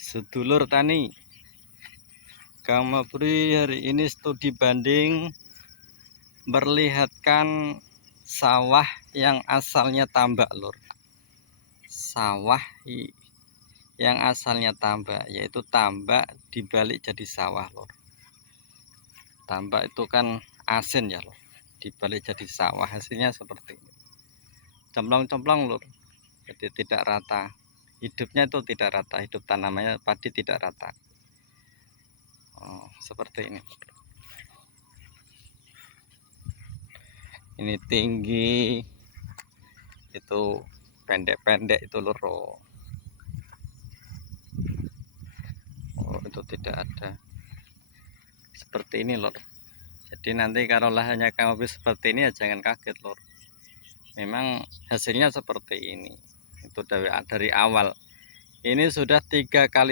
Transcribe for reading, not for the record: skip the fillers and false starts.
Sedulur tani, Kang Mapri hari ini studi banding memperlihatkan sawah yang asalnya tambak, lur. Sawah yang asalnya tambak, yaitu tambak dibalik jadi sawah, lur. Tambak itu kan asin ya, lur. Dibalik jadi sawah, hasilnya seperti ini. Cemplong-cemplong, lur. Jadi tidak rata. Hidupnya itu tidak rata, hidup tanamannya padi tidak rata. Oh, seperti ini. Ini tinggi, itu pendek-pendek itu, lur. Oh, itu tidak ada. Seperti ini, lur. Jadi nanti kalau lahannya kamu seperti ini ya jangan kaget, lur. Memang hasilnya seperti ini. Itu dari awal. Ini sudah 3 kali